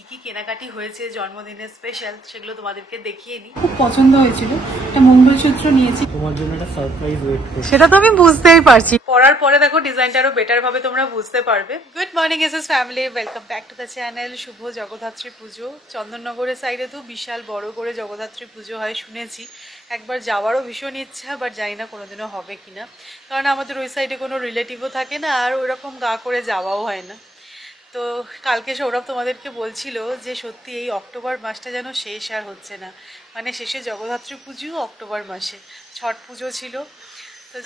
কি কি কেনাকাটি হয়েছে জন্মদিনের স্পেশাল সেগুলো তোমাদেরকে দেখিয়ে নিই। খুব পছন্দ হয়েছিল, একটা মঙ্গলসূত্র নিয়েছি তোমার জন্য একটা সারপ্রাইজ ওয়েট করছে। সেটা তো আমি বুঝতেই পারছি, পরার পরে দেখো ডিজাইনটা আরো বেটার ভাবে তোমরা বুঝতে পারবে। Good morning SS family, welcome back to the channel. শুভ জগদ্ধাত্রী পুজো। চন্দননগরের সাইডে তো বিশাল বড় করে জগদ্ধাত্রী পুজো হয় শুনেছি, একবার যাওয়ারও ভীষণ ইচ্ছা, বাট জানি না কোনোদিনও হবে কিনা, কারণ আমাদের ওই সাইডে কোনো রিলেটিভও থাকে না আর ওইরকম গা করে যাওয়াও হয় না। তো কালকে সৌরভ তোমাদেরকে বলছিল যে সত্যি এই অক্টোবর মাসটা যেন শেষ আর হচ্ছে না, মানে শেষে জগদ্ধাত্রী পুজো অক্টোবর মাসে, ছট পুজো ছিল, তো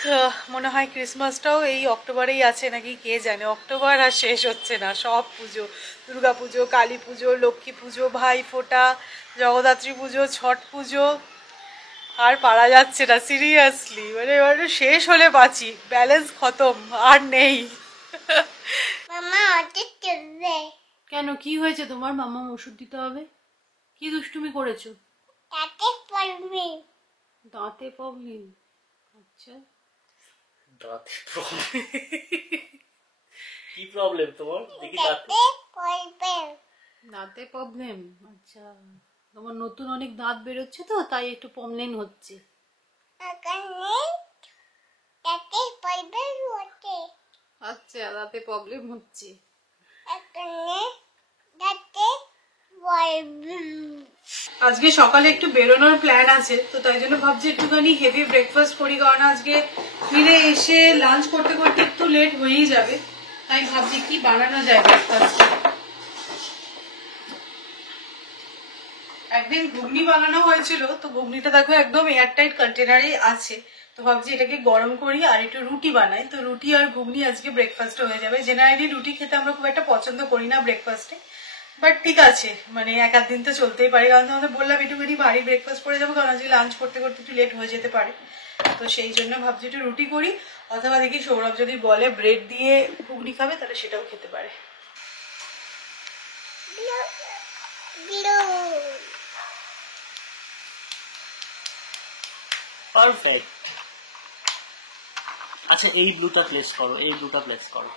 মনে হয় ক্রিসমাসটাও এই অক্টোবরেই আছে নাকি কে জানে। অক্টোবর আর শেষ হচ্ছে না, সব পুজো, দুর্গা পুজো, কালী পুজো, লক্ষ্মী পুজো, ভাই ফোঁটা, জগদ্ধাত্রী পুজো, ছট পুজো, আর পারা যাচ্ছে না সিরিয়াসলি। মানে এবারে শেষ হলে বাঁচি, ব্যালেন্স খতম, আর নেই। কেন, কি হয়েছে তোমার? মাম্মা ওষুধ দিতে হবে? কি দুষ্টুমি করেছো? দাঁতে প্রবলেম? আচ্ছা, দাঁতে প্রবলেম? কি প্রবলেম তোমার? দেখি দাঁতে প্রবলেম। আচ্ছা, তোমার নতুন অনেক দাঁত বেরোচ্ছে তো তাই একটু প্রবলেম হচ্ছে। আচ্ছা, দাঁতে প্রবলেম হচ্ছে। আজকে সকালে একটু বেরোনোর প্ল্যান আছে, তো তাই জন্য ভাবছি একটুখানি হেভি ব্রেকফাস্ট করি, কারণ আজকে ফিরে এসে লাঞ্চ করতে করতে একটু লেট হয়েই যাবে, তাই ভাবছি কি বানানো যায় ব্রেকফাস্ট। একদিন ঘুগনি বানানো হয়েছিল, তো ঘুগনিটা দেখো একদম এয়ারটাইট কন্টেনারে আছে, তো ভাবছি এটাকে গরম করি আর একটু রুটি বানাই, তো রুটি আর ঘুগনি আজকে ব্রেকফাস্ট হয়ে যাবে। জেনারেলি রুটি খেতে আমরা খুব একটা পছন্দ করি না ব্রেকফাস্টে, বাট ঠিক আছে, মানে এক আধ দিন তো চলতেই পারে, কারণ তোমাদের বললাম একটুখানি ভারী ব্রেকফাস্ট করে যাবো, কারণ আজকে লাঞ্চ করতে করতে একটু লেট হয়ে যেতে পারে, তো সেই জন্য ভাবছি একটু রুটি করি, অথবা দেখি সৌরভ যদি বলে ব্রেড দিয়ে ঘুগনি খাবে তাহলে সেটাও খেতে পারে। পারফেক্ট। আচ্ছা, এই ব্লুটা প্লেস করো, এই ব্লুটা প্লেস করো।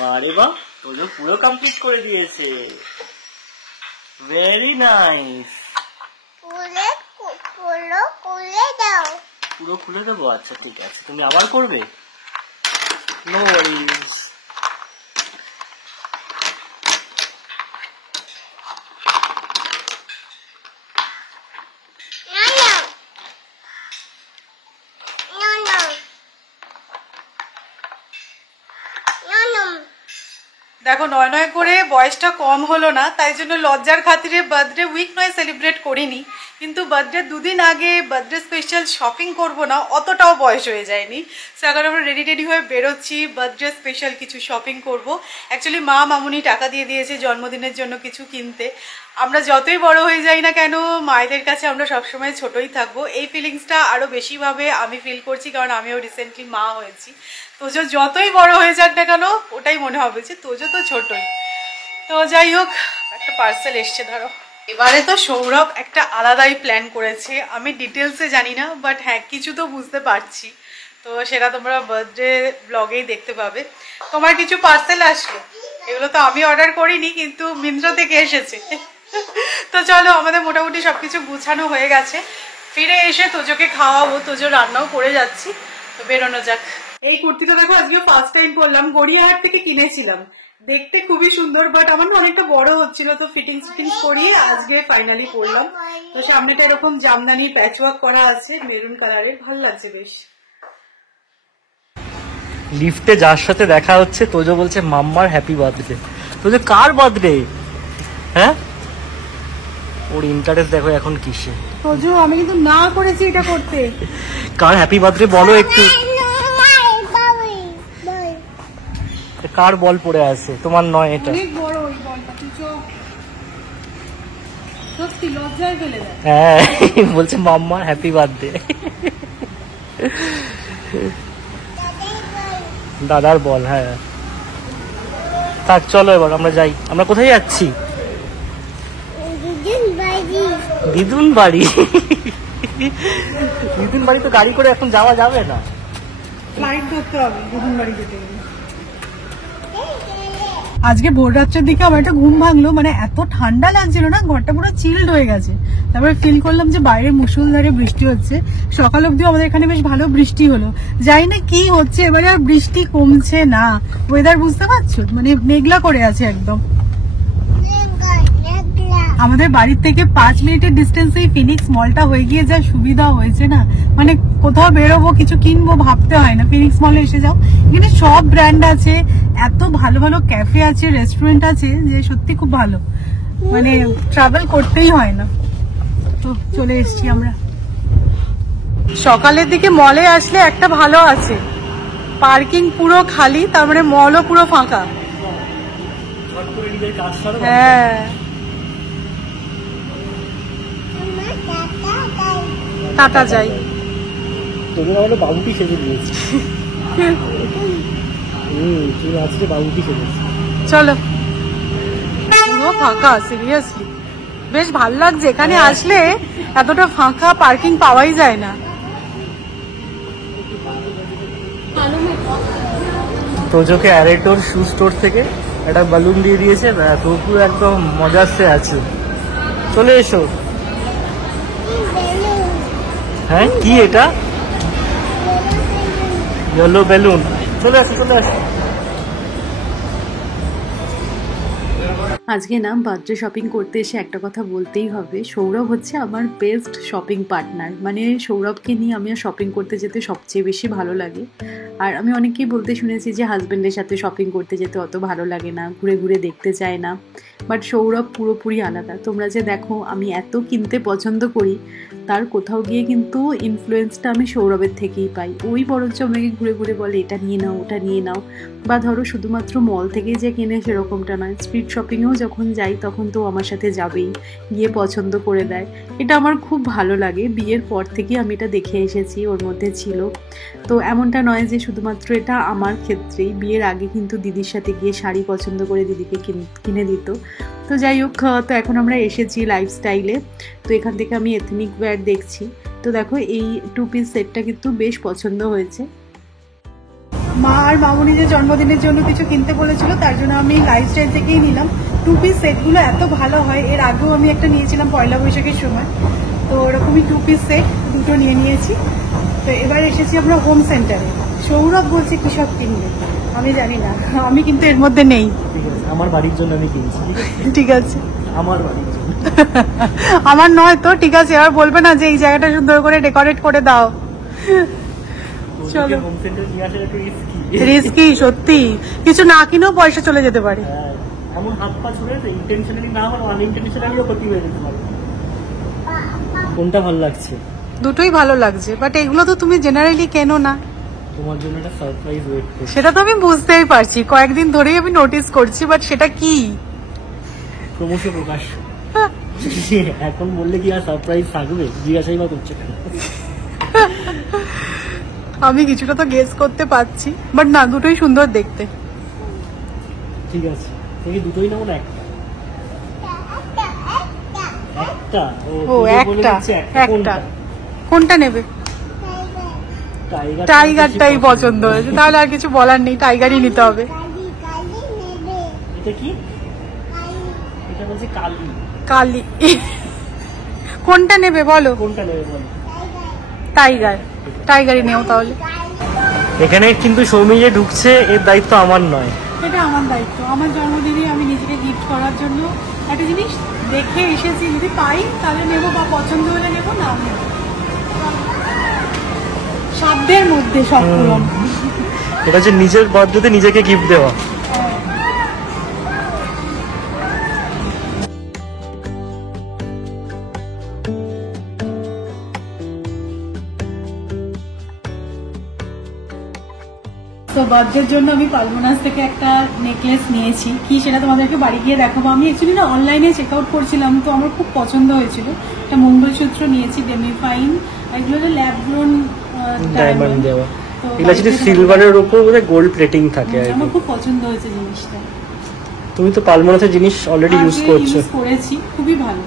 বারে বাহ, তোজো পুরো কমপ্লিট করে দিয়েছে, ভেরি নাইস। পুরো খুলে দেবো? আচ্ছা ঠিক আছে, তুমি আবার করবে, নো ওয়ারিজ। দেখো নয় নয় করে বয়সটা কম হলো না, তাই জন্য লজ্জার খাতিরে বার্থডে উইক নয় সেলিব্রেট করিনি, কিন্তু বার্থডে দুদিন আগে বার্থডে স্পেশাল শপিং করব না অতটাও বয়স হয়ে যায়নি, সো এখন আমরা রেডি টেডি হয়ে বেরোচ্ছি বার্থডে স্পেশাল কিছু শপিং করব। অ্যাকচুয়ালি মা মামুনি টাকা দিয়ে দিয়েছে জন্মদিনের জন্য কিছু কিনতে। আমরা যতই বড় হয়ে যাই না কেন মায়েদের কাছে আমরা সবসময় ছোটই থাকবো, এই ফিলিংসটা আরও বেশিভাবে আমি ফিল করছি, কারণ আমিও রিসেন্টলি মা হয়েছি। তোজো যতই বড় হয়ে যাক না কেন ওটাই মনে হবে যে তোজো তো ছোটই। তো যাই হোক, একটা পার্সেল এসছে, ধরো। এবারে তো সৌরভ একটা আলাদাই প্ল্যান করেছে, আমি ডিটেলসে জানি না, বাট হ্যাঁ কিছু তো বুঝতে পারছি, তো সেটা তোমরা বার্থডে ব্লগেই দেখতে পাবে। তোমার কিছু পার্সেল আসলো, এগুলো তো আমি অর্ডার করিনি, কিন্তু মিন্ত্রা থেকে এসেছে। তো চলো, আমাদের মোটামুটি সবকিছু গুছানো হয়ে গেছে, ফিরে এসে তোজোকে খাওয়াবো, তোজো রান্নাও করে যাচ্ছি, তো বেরোনো যাক। এই কুর্তিটা দেখো আজকে ফার্স্ট টাইম পরলাম, গড়িয়াহাট থেকে কিনেছিলাম, দেখতে খুবই সুন্দর, বাট আমার না অনেকটা বড় হচ্ছিল, তো ফিটিংস করিয়ে আজকে ফাইনালি পরলাম। তো সামনেটা এরকম জামদানি প্যাচওয়ার্ক করা আছে মেরুন কালারের, ভালো লাগছে বেশ। লিফটে যার সাথে দেখা হচ্ছে তোজো বলছে মাম্মার হ্যাপি বার্থডে। তোজো কার বার্থডে? হ্যাঁ, ও ওর ইন্টারেস্ট দেখো এখন কিসে। তোজো আমি কিন্তু না করেছি এটা করতে। কার হ্যাপি বার্থডে বলো একটু। কার বল পড়ে আছে? তোমার নয় এটা। অনেক বড় ওই বলটা, তুই চোখ সত্যি লজ্জায় ফেলে দেয়। হ্যাঁ বলছে মাম্মা হ্যাপি বার্থডে। দাদার বল, হ্যাঁ। থাক চলো এবার আমরা যাই। আমরা কোথায় যাচ্ছি? দিদুন বাড়ি। দিদুন বাড়ি তো গাড়ি করে এখন যাওয়া যাবে না, ফ্লাইট ধরতে হবে দিদুন বাড়ি যেতে গেলে। আজকে ভোর রাত্রের দিকে আমার একটা ঘুম ভাঙলো, মানে এত ঠান্ডা লাগছিল না, ঘরটা পুরো চিল্ড হয়ে গেছে। তারপরে ফিল করলাম যে বাইরে মুষলধারে বৃষ্টি হচ্ছে। সকাল অব্দি আমাদের এখানে বেশ ভালো বৃষ্টি হলো, জানি না কি হচ্ছে এবারে, আর বৃষ্টি কমছে না। ওয়েদার বুঝতে পারছো, মানে মেঘলা করে আছে একদম। আমাদের বাড়ির থেকে 5 মিনিটের ডিস্টেন্সে ফিনিক্স মলটা হয়ে গিয়ে যা সুবিধা হয়েছে না, মানে কোথাও বেরোবো কিছু কিনবো ভাবতে হয় না, ফিনিক্স মলে এসে যাও। এখানে সব ব্র্যান্ড আছে, এত ভালো ভালো ক্যাফে আছে, রেস্টুরেন্ট আছে, যে সত্যি খুব ভালো, মানে ট্রাভেল করতেই হয় না। তো চলে এসেছি আমরা। সকালের দিকে মলে আসলে একটা ভালো আছে, পার্কিং পুরো খালি, তার মানে মলও পুরো ফাঁকা। হ্যাঁ টাটা যাই। তোদের আমাদের বাবুটি সেজে দিয়েছে। তুই আজকে বাবুটি সেজেছে। চলো, পুরো ফাঁকা, সিরিয়াসলি বেশ ভাল লাগছে। এখানে আসলে এতটা ফাঁকা পার্কিং পাওয়াই যায় না। তোজোকে অ্যারেটোর শু স্টোর থেকে একটা বালুন দিয়ে দিয়েছে, তো পুরো একদম মজাসে আছে। চলে এসো। হ্যাঁ কি এটা? Yellow balloon. চলে আসো চলে আসো। আজকে না বার্থডে শপিং করতে এসে একটা কথা বলতেই হবে, সৌরভ হচ্ছে আমার বেস্ট শপিং পার্টনার। মানে সৌরভকে নিয়ে আমি শপিং করতে যেতে সবচেয়ে বেশি ভালো লাগে। আর আমি অনেকেই বলতে শুনেছি যে হাজব্যান্ডের সাথে শপিং করতে যেতে অত ভালো লাগে না, ঘুরে ঘুরে দেখতে চায় না, বাট সৌরভ পুরোপুরি আলাদা। তোমরা যে দেখো আমি এত কিনতে পছন্দ করি, তার কোথাও গিয়ে কিন্তু ইনফ্লুয়েন্সটা আমি সৌরভের থেকেই পাই। ওই বরঞ্চ আমাকে ঘুরে ঘুরে বলে এটা নিয়ে নাও ওটা নিয়ে নাও, বা ধরো শুধুমাত্র মল থেকেই যে কিনে সেরকমটা নয়, স্ট্রিট শপিংয়েও যখন যাই তখন তো আমার সাথে যাবেই, গিয়ে পছন্দ করে দেয়। এটা আমার খুব ভালো লাগে, বিয়ের পর থেকেই আমি এটা দেখে এসেছি, ওর মধ্যে ছিল। তো এমনটা নয় যে শুধুমাত্র এটা আমার ক্ষেত্রেই, বিয়ের আগে কিন্তু দিদির সাথে গিয়ে শাড়ি পছন্দ করে দিদিকে কিনে দিত। তো যাই হোক, তো এখন আমরা এসেছি লাইফস্টাইলে। তো এখান থেকে আমি এথনিক ওয়্যার দেখছি। তো দেখো এই 2 পিস সেটটা কিন্তু বেশ পছন্দ হয়েছে। মা আর মামুনি যে জন্মদিনের জন্য কিছু কিনতে বলেছিল, তার জন্য আমি লাইফস্টাইল থেকেই নিলাম। 2 পিস সেটগুলো এত ভালো হয়, এর আগেও আমি একটা নিয়েছিলাম পয়লা বৈশাখের সময়, তো ওরকমই 2 পিস সেট দুটো নিয়েছি। তো এবার এসেছি আমরা হোম সেন্টারে। সৌরভ বলছে কি সব কিনবে, আমি জানি না, আমি কিন্তু এর মধ্যে নেই। ঠিক আছে, আমার বাড়ির জন্য আমি কিনছি। ঠিক আছে, আমার বাড়ির জন্য। আমার নয় তো, ঠিক আছে। এবার বলবে না যে এই জায়গাটা সুন্দর করে ডেকোরেট করে দাও। চলো, হোম সেন্টার নিয়ে আসা একটু রিস্কি। রিস্কি সত্যি, কিছু না কিনেও পয়সা চলে যেতে পারে। এমন হাত পা ছুড়ে ইন্টেনশনালি না হলে আনইন্টেনশনালিও ক্ষতি হয়ে যেতে পারে। কোনটা ভালো লাগছে? দুটোই ভালো লাগছে, বাট এগুলো তো তুমি জেনারেলি কেনো না। তোমার জন্য একটা সারপ্রাইজ ওয়েট করছে। সেটা তো আমি বুঝতেই পারছি, কয়েকদিন ধরেই আমি নোটিস করছি, বাট সেটা কি? ক্রমশ প্রকাশ। এখন বললে কি আর সারপ্রাইজ থাকবে? জিজ্ঞাসাই বা করছে কেন? আমি কিছুটা তো গেস করতে পারছি, বাট না, দুটোই সুন্দর দেখতে। ঠিক আছে, তুমি দুটোই নাও না একটা? একটা? ও একটা, একটা। কোনটা নেবে? টাইগারটাই পছন্দ হয়েছে, তাহলে আর কিছু বলার নেই, টাইগারই নিতে হবে। এটা কি? এটা বলছে কালি। কালি। কোনটা নেবে বলো? কোনটা নেবে বলো? টাইগার। টাইগারই নেও তাহলে। এখানে কিন্তু সৌমি যে ঢুকছে এর দায়িত্ব আমার নয়, এটা আমার দায়িত্ব। আমার জন্মদিনে আমি নিজেকে গিফট করার জন্য একটা জিনিস দেখে এসেছি, যদি পাই তাহলে নেবো, বা পছন্দ হলে নেবো, না নেবো। সাধ্যের মধ্যে সব পূরণ। এটা হচ্ছে নিজের বার্থডেতে নিজেকে গিফট দেওয়া। তো বার্থডের জন্য আমি পালমোনাস থেকে একটা নেকলেস নিয়েছি, কি সেটা তোমাদেরকে বাড়ি গিয়ে দেখাবো। আমি অ্যাকচুয়ালি না অনলাইনে চেক আউট করছিলাম, তো আমার খুব পছন্দ হয়েছিল। একটা মঙ্গলসূত্র নিয়েছি ডেমিফাইন, এগুলো হচ্ছে ল্যাব গ্রোন ডায়মন্ড দেওয়া, তো এগুলো যদি সিলভারের উপর গোল্ড প্লেটিং থাকে আর আমার কি। খুব পছন্দ হয়েছে জিনিসটা। তুমি তো পালমোনাসের জিনিস অলরেডি ইউজ করছো। ইউজ করেছি, খুবই ভালো।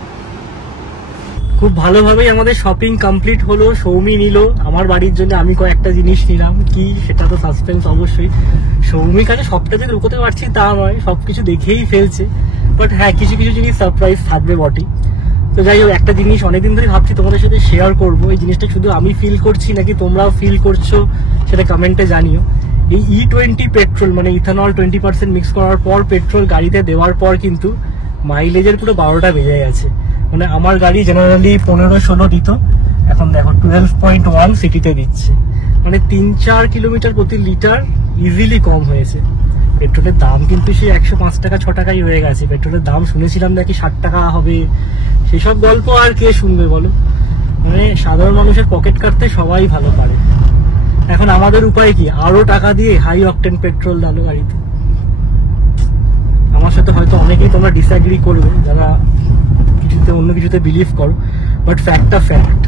খুব ভালোভাবেই আমাদের শপিং কমপ্লিট হলো। সৌমি নিল আমার বাড়ির জন্য, আমি কয়েকটা জিনিস নিলাম, কি সেটা তো সাসপেন্স অবশ্যই। সৌমির কাছে সবটা যে লুকোতে পারছি তা নয়, সবকিছু দেখেই ফেলছে। বাট হ্যাঁ, কিছু কিছু জিনিস সারপ্রাইজ থাকবে বটে। তো যাই হোক, একটা জিনিস অনেকদিন ধরে ভাবছি তোমাদের সাথে শেয়ার করবো। এই জিনিসটা শুধু আমি ফিল করছি নাকি তোমরাও ফিল করছো সেটা কমেন্টে জানিও। এই E20 পেট্রোল মানে ইথানল 20% মিক্স করার পর পেট্রোল গাড়িতে দেওয়ার পর কিন্তু মাইলেজের পুরো 12টা বেজে গেছে। মানে আমার গাড়ি জেনারেলি 15-16 দিত, এখন দেখো 12.1 সিটিতে দিচ্ছে। মানে 3-4 কিলোমিটার প্রতি লিটার ইজিলি কম হয়েছে। পেট্রোলের দাম কিন্তু সেই 105 টাকা 6 টাকাই হয়ে গেছে। পেট্রোলের দাম শুনেছিলাম নাকি 60 টাকা হবে, সেসব গল্প আর কে শুনবে বলো। মানে সাধারণ মানুষের পকেট কাটতে সবাই ভালো পারে। এখন আমাদের উপায় কি, আরো টাকা দিয়ে হাই অকটেন পেট্রোল ডালো গাড়িতে। আমার সাথে হয়তো অনেকেই তোমরা ডিসঅ্যাগ্রি করবে যারা কিছুতে অন্য কিছুতে বিলিভ করো, বাট ফ্যাক্টটা ফ্যাক্ট।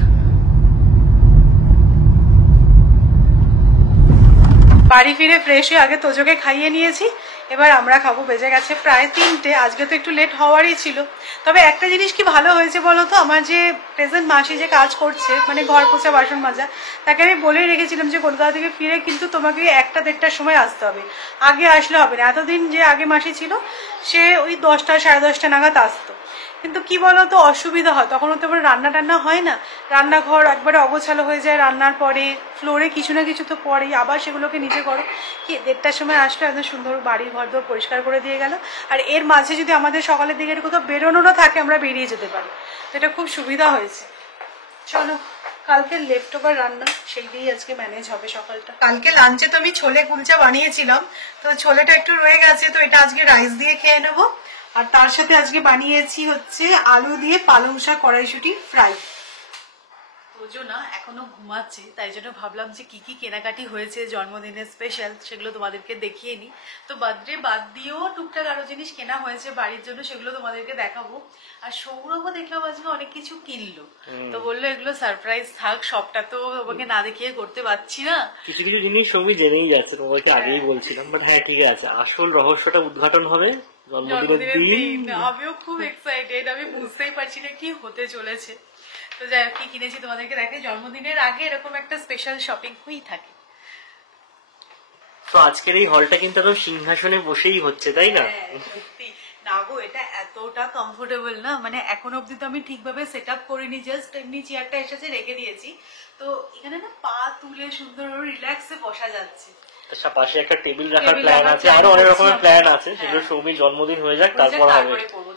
বাড়ি ফিরে ফ্রেশ হয়ে আগে তোজোকে খাইয়ে নিয়েছি, এবার আমরা খাবো। বেজে গেছে প্রায় 3টে, আজকে তো একটু লেট হওয়ারই ছিল। তবে একটা জিনিস কি ভালো হয়েছে বলো তো, আমার যে প্রেজেন্ট মাসি যে কাজ করছে মানে ঘর পোছা বাসন মাজা, তাকে আমি বলেই রেখেছিলাম যে কলকাতা থেকে ফিরে কিন্তু তোমাকে 1টা-1.5টার সময় আসতে হবে, আগে আসলে হবে না। এতদিন যে আগে মাসি ছিল সে ওই 10টা সাড়ে 10টা নাগাদ আসতো, কিন্তু কি বলতো অসুবিধা হয়, তখন তো আবার রান্না টান্না হয় না, রান্নাঘর একবারে অগোছালো হয়ে যায়, রান্নার পরে ফ্লোরে কিছু না কিছু তো পরেই, আবার সেগুলোকে নিজে করো। কি 1:30টার সময় আসলে একদম সুন্দর বাড়ির ঘর দর পরিষ্কার করে দিয়ে গেল। আর এর মাঝে যদি আমাদের সকালের দিকে কোথাও বেরোনোরও থাকে আমরা বেরিয়ে যেতে পারি, তো এটা খুব সুবিধা হয়েছে। চলো, কালকে লেফট ওভার রান্না সেই দিয়েই আজকে ম্যানেজ হবে সকালটা। কালকে লাঞ্চে তো আমি ছোলে কুলচা বানিয়েছিলাম, তো ছোলেটা একটু রয়ে গেছে, তো এটা আজকে রাইস দিয়ে খেয়ে নেবো। আর তার সাথে আজকে বানিয়েছি হচ্ছে আলু দিয়ে পালং শাক কড়াইশুঁটি ফ্রাই। তোজো না এখনো ঘুমাচ্ছে, তাই জন্য ভাবলাম যে কি কি কেনাকাটি হয়েছে জন্মদিনের স্পেশাল সেগুলো তোমাদেরকে দেখিয়ে নি। তো বার্থডে বাদ দিয়েও টুকটাক আরো জিনিস কেনা হয়েছে বাড়ির জন্য, সেগুলো তোমাদেরকে দেখাবো। আর সৌরভও দেখলাম আজকে অনেক কিছু কিনলো, তো বললো এগুলো সারপ্রাইজ থাক, সবটা তো তোমাকে না দেখিয়ে করতে পারছি না। কিছু কিছু জিনিস সবই জেনেই যাচ্ছে, তোমাকে আগেই বলছিলাম। বাট হ্যাঁ ঠিক আছে, আসল রহস্যটা উদ্ঘাটন হবে জন্মদিনের দিন। আমিও খুব এক্সাইটেড, আমি বুঝতেই পারছি না কি হতে চলেছে। তো যাই হোক, কি কিনেছি তোমাদেরকে দেখে। জন্মদিনের আগে এরকম একটা স্পেশাল শপিং হয়েই থাকে। তো আজকের এই হলটা কিন্তু একদম সিংহাসনে বসেই হচ্ছে, তাই না? সত্যি না গো, এটা এতটা কমফোর্টেবল না, মানে এখন অব্দি তো আমি ঠিকভাবে সেট আপ করিনি, জাস্ট এমনি চেয়ারটা এসেছে রেখে দিয়েছি। তো এখানে না পা তুলে সুন্দর রিল্যাক্সে বসা যাচ্ছে। পাশে একটা টেবিল রাখার প্ল্যান আছে, আরো অনেক রকমের প্ল্যান আছে, সেগুলো সৌমির জন্মদিন হয়ে যাক তারপর হবে।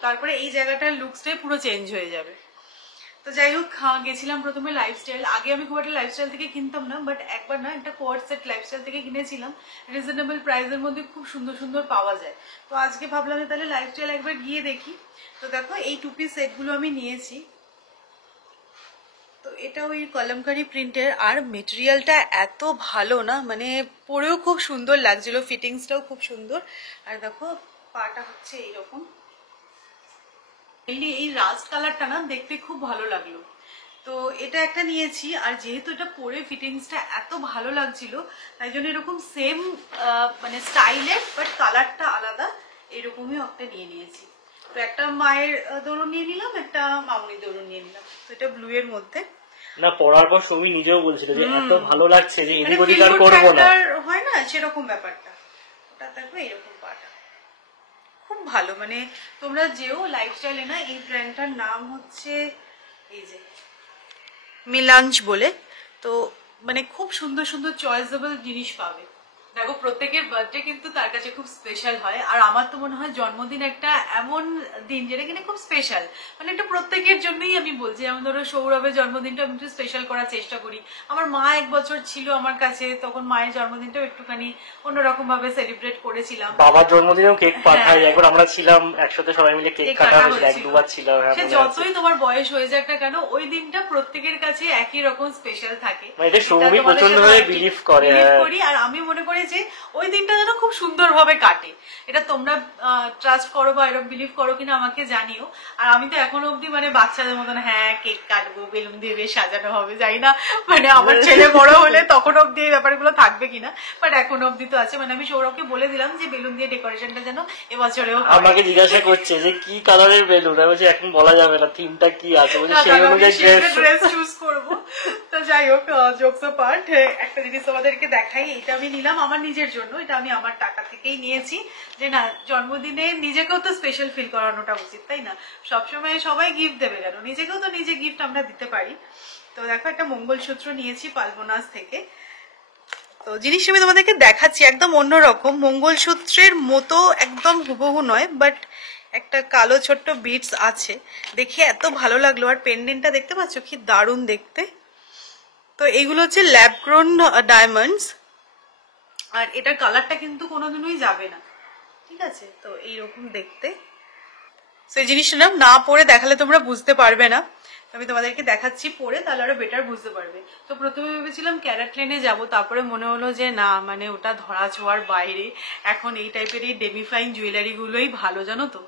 তারপরে এই জায়গাটার লুকসটাই পুরো চেঞ্জ হয়ে যাবে। তো যাই হোক, গেছিলাম প্রথমে লাইফস্টাইল। আগে আমি খুব একটা লাইফস্টাইল থেকে কিনতাম না, বাট একবার না একটা কোয়ার্ড সেট লাইফস্টাইল থেকে কিনেছিলাম, রিজনেবল প্রাইসের মধ্যে খুব সুন্দর সুন্দর পাওয়া যায়। তো আজকে ভাবলাম তাহলে লাইফস্টাইল একবার গিয়ে দেখি। তো দেখো এই 2 পিস সেটগুলো আমি নিয়েছি। তো এটা ওই কলমকারি প্রিন্টের, আর মেটেরিয়ালটা এত ভালো না, মানে পরেও খুব সুন্দর লাগছিল, ফিটিংসটাও খুব সুন্দর। আর দেখো পাটা হচ্ছে এইরকম, এই রাস্ট কালারটা না দেখতে খুব ভালো লাগলো, তো এটা একটা নিয়েছি। আর যেহেতু এটা পরে ফিটিংসটা এত ভালো লাগছিল, তাই জন্য এরকম সেম মানে স্টাইলের বাট কালারটা আলাদা এরকমই একটা নিয়ে নিয়েছি। তো একটা মায়ের দৌড় নিয়ে নিলাম, একটা মামুনি দৌড় নিয়ে নিলাম। তো এটা ব্লু এর মধ্যে না, পড়ার পর সৌমি নিজেও বলছিল যে এত ভালো লাগছে যে এদিক ওদিক আর করবো না, হয় না সেরকম ব্যাপারটা। ওটা দেখো এরকম পাটা খুব ভালো, মানে তোমরা যেও লাইফস্টাইলে না, এই ব্র্যান্ডটার নাম হচ্ছে এই যে মিলাঞ্চ বলে। তো মানে খুব সুন্দর সুন্দর চয়েসেবল জিনিস পাবে। দেখো প্রত্যেকের বার্থডে কিন্তু তার কাছে খুব স্পেশাল হয়, আর আমার তো মনে হয় জন্মদিন একটা এমন দিন যেটা কিনা খুব স্পেশাল, মানে এটা প্রত্যেকের জন্যই আমি বলছি। যেমন ধরো সৌরভের জন্মদিনটা আমি একটু স্পেশাল করার চেষ্টা করি। আমার মা 1 বছর ছিল আমার কাছে, তখন মায়ের জন্মদিনটাও একটুখানি অন্যরকম ভাবে সেলিব্রেট করেছিলাম। বাবার জন্মদিনেও কেক পাঠাই, একবার আমরা ছিলাম একসাথে সবাই মিলে কেক কাটা হয়েছিল, 1-2 বার ছিলাম। সে যতই তোমার বয়স হয়ে যাক না কেন, ওই দিনটা প্রত্যেকের কাছে একই রকম স্পেশাল থাকে। এটা সৌমি প্রচন্ড ভাবে বিলিভ করে। আর আমি মনে করি যে ওই দিনটা যেন খুব সুন্দরভাবে কাটে। এটা তোমরা ট্রাস্ট করো বা এরকম বিলিভ করো কিনা আমাকে জানিও। আর আমি তো এখনো অব্দি মানে বাচ্চাদের মতন হ্যাঁ কেক কাটবো, বেলুন দিয়ে বেশ সাজানো হবে, জানি না মানে আমার ছেলে বড় হলে তখন অব্দি এই ব্যাপারগুলো থাকবে কিনা, বাট এখন অব্দি তো আছে। মানে আমি সৌরভকে বলে দিলাম যে বেলুন দিয়ে ডেকোরেশনটা যেন এবছরেও করে। আমাকে জিজ্ঞাসা করছে যে কি কালারের বেলুন, আমি বলছি এখন বলা যাবে না, থিমটা কি আছে, বলছি সেই অনুযায়ী ড্রেস চুজ করব। তো যাই হোক, জোকস পার্ট, একটা জিনিস তোমাদেরকে দেখাই, এটা আমি নিলাম আমার নিজের জন্য, এটা আমি আমার টাকা থেকেই নিয়েছি। যে না, জন্মদিনে নিজেকেও তো স্পেশাল ফিল করানোটা উচিত, তাই না? সবসময় সবাই গিফট দেবে কেন, নিজেকেও তো নিজে গিফট আমরা দিতে পারি। তো দেখো একটা মঙ্গলসূত্র নিয়েছি পালবোনাস থেকে। তো জিনিসটা আমি তোমাদেরকে দেখাচ্ছি, একদম অন্যরকম, মঙ্গলসূত্রের মতো একদম হুবহু নয়, বাট একটা কালো ছোট্ট বিটস আছে, দেখে এত ভালো লাগলো। আর পেন্ডেন্টটা দেখতে পাচ্ছ কি দারুণ দেখতে। তো এইগুলো হচ্ছে ল্যাব গ্রোন ডায়মন্ডস, আর এটার কালারটা কিন্তু কোনোদিনই যাবে না, ঠিক আছে? তো এইরকম দেখতে। তো এই জিনিসটা না পরে দেখালে তোমরা বুঝতে পারবে না, আমি তোমাদেরকে দেখাচ্ছি পরে, তাহলে আরো বেটার বুঝতে পারবে। তো প্রথমে ভেবেছিলাম ক্যারাট লেনে যাব, তারপরে মনে হলো যে না, মানে ওটা ধরা ছোঁয়ার বাইরে, এখন এই টাইপের এই ডেমিফাইং জুয়েলারি গুলোই ভালো, জানো তো।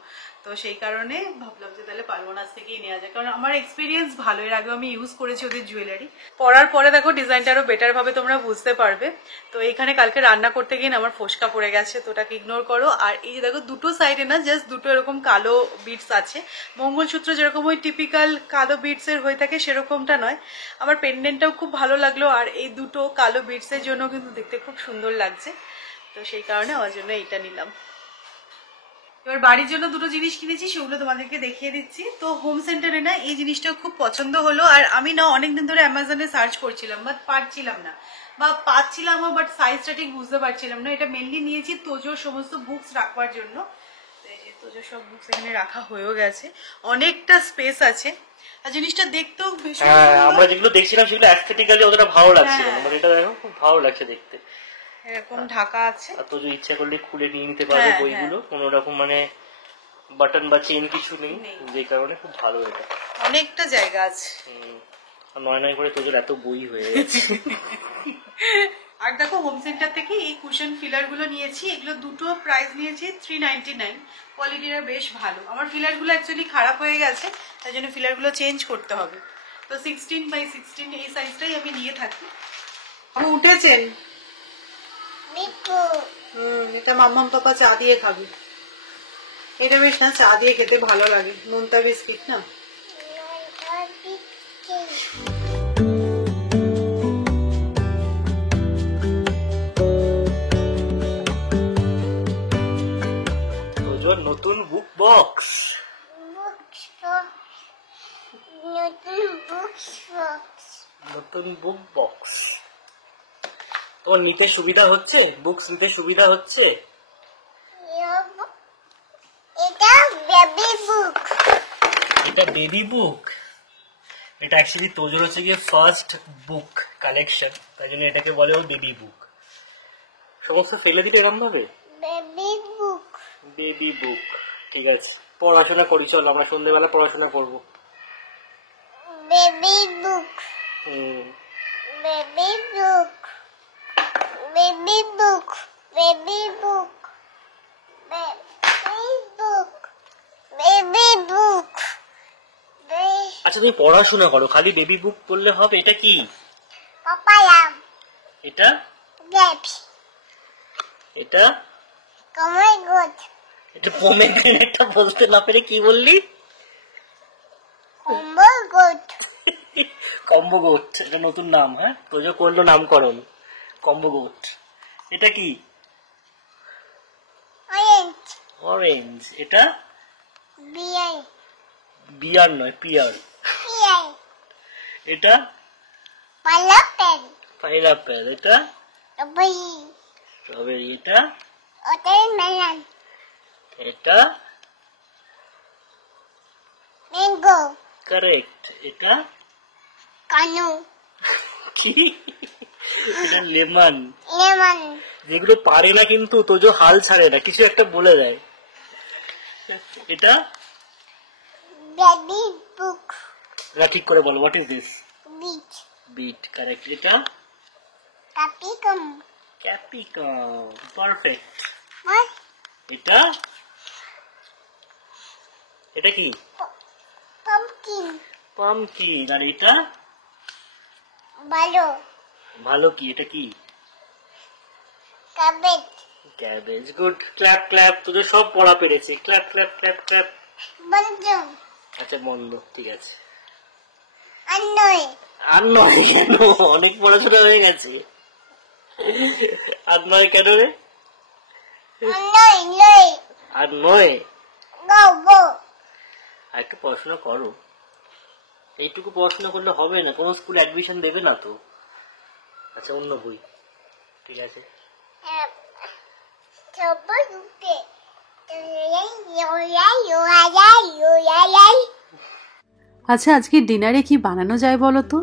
তো সেই কারণে ভাবলাম যে তাহলে পালবোনাস থেকেই নেওয়া যায়, কারণ আমার এক্সপিরিয়েন্স ভালো, এর আগেও আমি ইউজ করেছি ওদের জুয়েলারি। পরার পরে দেখো ডিজাইনটা আরো বেটার ভাবে তোমরা বুঝতে পারবে। তো এখানে কালকে রান্না করতে গিয়ে আমার ফোসকা পড়ে গেছে, তো ওটাকে ইগনোর করো। আর এই যে দেখো দুটো সাইডে না জাস্ট দুটো এরকম কালো বিটস আছে, মঙ্গলসূত্র যেরকম ওই টিপিক্যাল কালো বিটস এর হয়ে থাকে সেরকমটা নয়। আমার পেন্ডেন্টটাও খুব ভালো লাগলো, আর এই দুটো কালো বিটস এর জন্য কিন্তু দেখতে খুব সুন্দর লাগছে। তো সেই কারণে আমার জন্য এইটা নিলাম। এবার বাড়ির জন্য দুটো জিনিস কিনেছি, সেগুলো তোমাদেরকে দেখিয়ে দিচ্ছি। তো হোম সেন্টারে না এই জিনিসটা খুব পছন্দ হলো, আর আমি না অনেকদিন ধরে অ্যামাজনে সার্চ করছিলাম, বাট পারছিলাম না, বা পাচ্ছিলাম, বাট সাইজটা ঠিক বুঝতে পারছিলাম না। এটা মেনলি নিয়েছি তোজোর সমস্ত বুকস রাখবার জন্য। তোজোর সব বুকস এখানে রাখা হয়েও গেছে, অনেকটা স্পেস আছে, আর জিনিসটা দেখতেও ভীষণ আমরা যেগুলো দেখছিলাম সেগুলো অ্যাস্থেটিক্যালি অতটা ভালো লাগছিল না, এটা দেখো খুব ভালো লাগছে দেখতে, এরকম ঢাকা আছে। আর তো যে ইচ্ছা করলে খুলে নিয়ে নিতে পারবে বইগুলো, কোনো রকম মানে বাটন বা চেন কিছু নেই, যে কারণে খুব ভালো এটা, অনেকটা জায়গা আছে। আর নয় নয় করে তোদের এত বই হয়ে গেছে। আর দেখো হোম সেন্টার থেকে এই কুশন ফিলার গুলো নিয়েছি, এগুলো দুটো প্রাইস নিয়েছি 399, কোয়ালিটিটা বেশ ভালো। আমার ফিলার গুলো অ্যাকচুয়ালি খারাপ হয়ে গেছে, তাই জন্য ফিলার গুলো চেঞ্জ করতে হবে। তো 16x16 এই সাইজটাই আমি নিয়ে থাকি। আমি উঠেছেন, এটা মাম্মাম পাপা চা দিয়ে খাবি, এটা বেশ না চা দিয়ে খেতে ভালো লাগে, নোনতা বিস্কিট না। নতুন বুক বক্স, নতুন বুক বক্স। তোমার নিতে সুবিধা হচ্ছে, বুকস নিতে সুবিধা হচ্ছে? এটা বেবি বুক, এটা বেবি বুক, এটা অ্যাকচুয়ালি তোজোর হচ্ছে গিয়ে ফার্স্ট বুক কালেকশন, তাই জন্য এটাকে বলে ও বেবি বুক। সমস্ত ফেলে দিবে এরকম ভাবে, বেবি বুক, বেবি বুক। ঠিক আছে, পড়াশোনা করি, চলো আমরা সন্ধ্যেবেলা পড়াশোনা করবো। বেবি বুক, হুম, বেবি বুক, বেবি বুক, বেবি বুক, বেবি বুক, বেবি বুক। আচ্ছা তুমি পড়াশোনা করো, খালি বেবি বুক করলে হবে? এটা কি? পাপায়া, এটা গ্রেপস, এটা কমরগোট, এটা পমেগ্রেনেটটা বলতে না পেরে কি বললি? কমরগোট, কম্বো গোট, এটা নতুন নাম। হ্যাঁ, তোজো করলো নামকরণ, কম্বো গোট। এটা কি? Orange, orange. এটা বিয়ার, বিয়ার নয়, পিয়ার। পিয়ার, এটা পাইনাপেল, পাইনাপেল। এটা স্ট্রবেরি, স্ট্রবেরি। এটা ওয়াটারমেলন, এটা ম্যাঙ্গো, কারেক্ট। এটা কানু, কি? এটা লেমন। লেমন, যেগুলো পারে না কিন্তু তোজো হাল ছাড়ে না, কিছু একটা বলে দেয়। এটা বেবি বুক, না, ঠিক করে বলো, what is this? Beet, beet, correct. এটা ক্যাপসিকাম, ক্যাপসিকাম, পারফেক্ট। What? এটা এটা কি? Pumpkin. পামকিন। আর এটা Balo. ভালো কি? এটা কি? Cabbage. Cabbage. Good, clap clap. তোদের সব পড়া পেরেছে। Clap clap clap clap. Bandung. আচ্ছা বন্ধ, ঠিক আছে। Annoy. আর নয় কেন? অনেক পড়াশোনা হয়ে গেছে। আর নয় কেন রে? Annoy. Loy. আর নয়, Go. Go. আর একটু পড়াশোনা করো। এইটুকু পড়াশোনা করলে হবে না, কোনো স্কুল অ্যাডমিশন দেবে না তো। আচ্ছা অন্য বই, ঠিক আছে। Coba lupa. Yoyay. আচ্ছা, আজকে ডিনারে কি বানানো যায় বলো তো?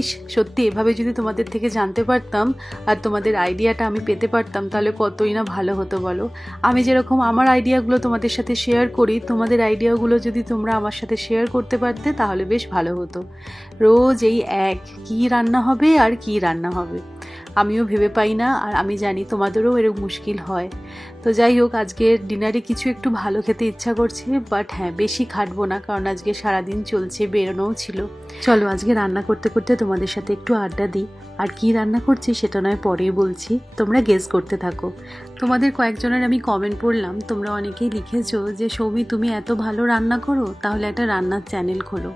ইস, সত্যি এভাবে যদি তোমাদের থেকে জানতে পারতাম আর তোমাদের আইডিয়াটা আমি পেতে পারতাম তাহলে কতই না ভালো হতো বলো। আমি যেরকম আমার আইডিয়াগুলো তোমাদের সাথে শেয়ার করি, তোমাদের আইডিয়াগুলো যদি তোমরা আমার সাথে শেয়ার করতে পারতে তাহলে বেশ ভালো হতো। রোজ এই এক কী রান্না হবে আর কী রান্না হবে, আমিও ভেবে পাই না, আর আমি জানি তোমাদেরও এরকম মুশকিল হয়। তো যাই হোক, আজকে ডিনারে কিছু একটু ভালো খেতে ইচ্ছা করছে, বাট হ্যাঁ বেশি খাটবো না, কারণ আজকে সারাদিন চলছে, বেরোনোও ছিল। চলো আজকে রান্না করতে করতে তোমাদের সাথে একটু আড্ডা দিই। আর কি রান্না করছি সেটা নয় পরেই বলছি, তোমরা গেস করতে থাকো। তোমাদের কয়েকজনের আমি কমেন্ট পড়লাম, তোমরা অনেকেই লিখেছো যে সৌমি তুমি এত ভালো রান্না করো, তাহলে একটা রান্নার চ্যানেল খোলো।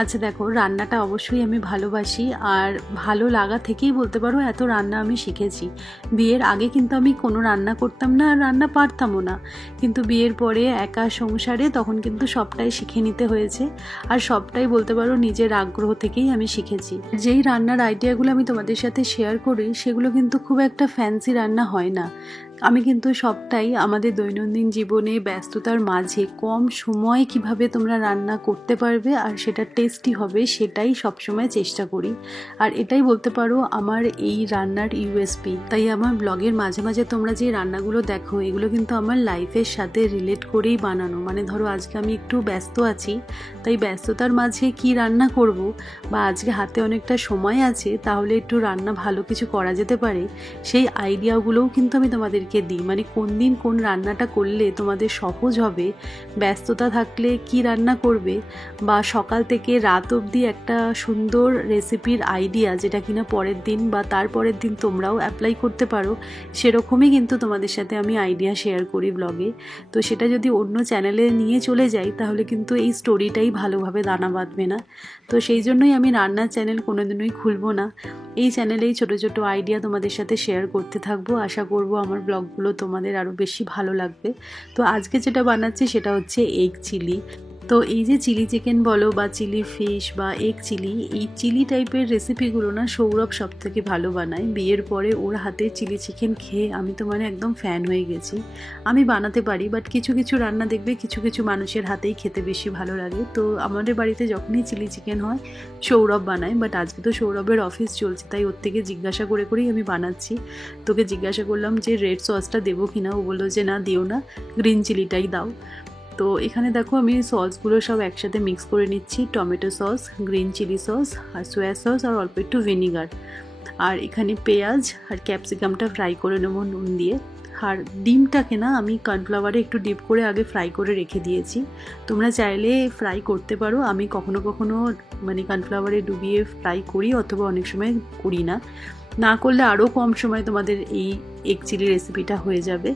আচ্ছা দেখো, রান্নাটা অবশ্যই আমি ভালোবাসি, আর ভালো লাগা থেকেই বলতে পারো এত রান্না আমি শিখেছি। বিয়ের আগে কিন্তু আমি কোনো রান্না করতাম না, আর রান্না পারতামও না, কিন্তু বিয়ের পরে একা সংসারে তখন কিন্তু সবটাই শিখে নিতে হয়েছে, আর সবটাই বলতে পারো নিজের আগ্রহ থেকেই আমি শিখেছি। যেই রান্নার আইডিয়াগুলো আমি তোমাদের সাথে শেয়ার করি সেগুলো কিন্তু খুব একটা ফ্যান্সি রান্না হয় না। আমি কিন্তু সবটাই আমাদের দৈনন্দিন জীবনে ব্যস্ততার মাঝে কম সময়ে কিভাবে তোমরা রান্না করতে পারবে আর সেটা টেস্টি হবে সেটাই সবসময় চেষ্টা করি। আর এটাই বলতে পারো আমার এই রান্নার ইউএসপি। তাই আমার ব্লগের মাঝে মাঝে তোমরা যে রান্নাগুলো দেখো এগুলো কিন্তু আমার লাইফের সাথে রিলেট করেই বানানো। মানে ধরো আজকে আমি একটু ব্যস্ত আছি, তাই ব্যস্ততার মাঝে কি রান্না করব, বা আজকে হাতে অনেকটা সময় আছে তাহলে একটু রান্না ভালো কিছু করা যেতে পারে, সেই আইডিয়াগুলোও কিন্তু আমি তোমাদেরকে দিই। মানে কোন দিন কোন রান্নাটা করলে তোমাদের সহজ হবে, ব্যস্ততা থাকলে কি রান্না করবে, বা সকাল থেকে রাত অবধি একটা সুন্দর রেসিপির আইডিয়া যেটা কিনা পরের দিন বা তারপরের দিন তোমরাও অ্যাপ্লাই করতে পারো, সেরকমই কিন্তু তোমাদের সাথে আমি আইডিয়া শেয়ার করি ব্লগে। তো সেটা যদি অন্য চ্যানেলে নিয়ে চলে যাই তাহলে কিন্তু এই স্টোরিটাই ভালোভাবে দানা বাঁধবে না। তো সেই জন্যই আমি রান্নার চ্যানেল কোনোদিনই খুলবো না, এই চ্যানেলেই ছোট ছোট আইডিয়া তোমাদের সাথে শেয়ার করতে থাকবো। আশা করব আমার ব্লগগুলো তোমাদের আরও বেশি ভালো লাগবে। তো আজকে যেটা বানাচ্ছি সেটা হচ্ছে এগ চিলি। তো এই যে চিলি চিকেন বলো বা চিলি ফিশ বা এগ চিলি, এই চিলি টাইপের রেসিপিগুলো না সৌরভ সব থেকে ভালো বানায়। বিয়ের পরে ওর হাতে চিলি চিকেন খেয়ে আমি তো মানে একদম ফ্যান হয়ে গেছি। আমি বানাতে পারি, বাট কিছু কিছু রান্না দেখবে কিছু কিছু মানুষের হাতেই খেতে বেশি ভালো লাগে। তো আমাদের বাড়িতে যখনই চিলি চিকেন হয় সৌরভ বানায়, বাট আজকে তো সৌরভের অফিস চলছে তাই ওর থেকে জিজ্ঞাসা করে করেই আমি বানাচ্ছি। তোকে জিজ্ঞাসা করলাম যে রেড সসটা দেবো কিনা, ও বললো যে না দিও না, গ্রিন চিলিটাই দাও। তো এখানে দেখো আমি সসগুলো সব একসাথে মিক্স করে নিচ্ছি, tomato sauce, green chilli sauce আর সোয়া সস আর অল্প একটু ভিনিগার। আর এখানে পেঁয়াজ আর ক্যাপসিকামটা ফ্রাই করে নেবো নুন দিয়ে। আর ডিমটাকে না আমি কর্নফ্লাওয়ারে একটু ডিপ করে আগে ফ্রাই করে রেখে দিয়েছি, তোমরা চাইলে ফ্রাই করতে পারো। আমি কখনো কখনো মানে কর্নফ্লাওয়ারে ডুবিয়ে ফ্রাই করি, অথবা অনেক সময় করি না। না করলে আরও কম সময় তোমাদের এই এগ চিলি রেসিপিটা হয়ে যাবে।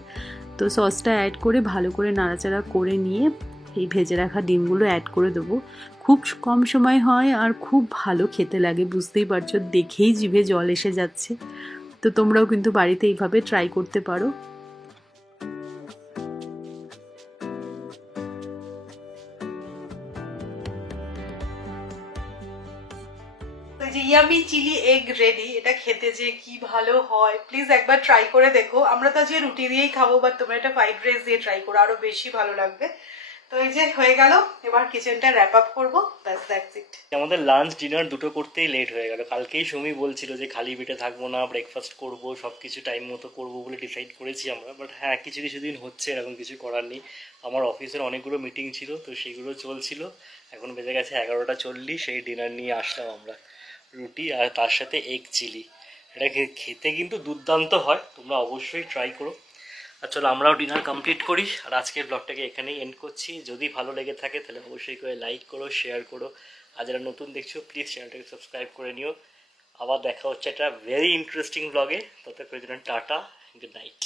তো সসটা অ্যাড করে ভালো করে নাড়াচাড়া করে নিয়ে এই ভেজে রাখা ডিমগুলো অ্যাড করে দেবো। খুব কম সময় হয় আর খুব ভালো খেতে লাগে, বুঝতেই পারছো, দেখেই জিভে জল এসে যাচ্ছে। তো তোমরাও কিন্তু বাড়িতে এইভাবে ট্রাই করতে পারো। যে ইয়ামি চিলি এগ রেডি। এটা খেতে যে কি ভালো হয়, প্লিজ একবার ট্রাই করে দেখো। আমরা তো আজকে রুটি দিয়েই খাবো, বাট তোমরা এটা ফ্রাইড রাইস দিয়ে ট্রাই করো, আরো বেশি ভালো লাগবে। তো এই যে হয়ে গেল, এবার কিচেনটা র্যাপ আপ করবো, ব্যাস দ্যাটস ইট। আমাদের লাঞ্চ ডিনার দুটো করতেই লেট হয়ে গেল। কালকেই সুমি বলছিল যে খালি পেটে থাকবো না, ব্রেকফাস্ট করবো, সব কিছু টাইম মতো করবো বলে ডিসাইড করেছি আমরা। বাট হ্যাঁ, কিছু কিছু দিন হচ্ছে এরকম, কিছু করার নেই। আমার অফিসের অনেকগুলো মিটিং ছিল, তো সেগুলো চলছিল। এখন বেজে গেছে 11:40, সেই ডিনার নিয়ে আসলাম আমরা, রুটি আর তার সাথে এগ চিলি। এটা খেতে কিন্তু দুর্দান্ত হয়, তোমরা অবশ্যই ট্রাই করো। আর চলো আমরাও ডিনার কমপ্লিট করি, আর আজকের ব্লগটাকে এখানেই এন্ড করছি। যদি ভালো লেগে থাকে তাহলে অবশ্যই করে লাইক করো, শেয়ার করো, আর যারা নতুন দেখছো প্লিজ চ্যানেলটাকে সাবস্ক্রাইব করে নিও। আবার দেখা হচ্ছে একটা ভেরি ইন্টারেস্টিং ব্লগে, ততক্ষণের জন্য টাটা, গুড নাইট।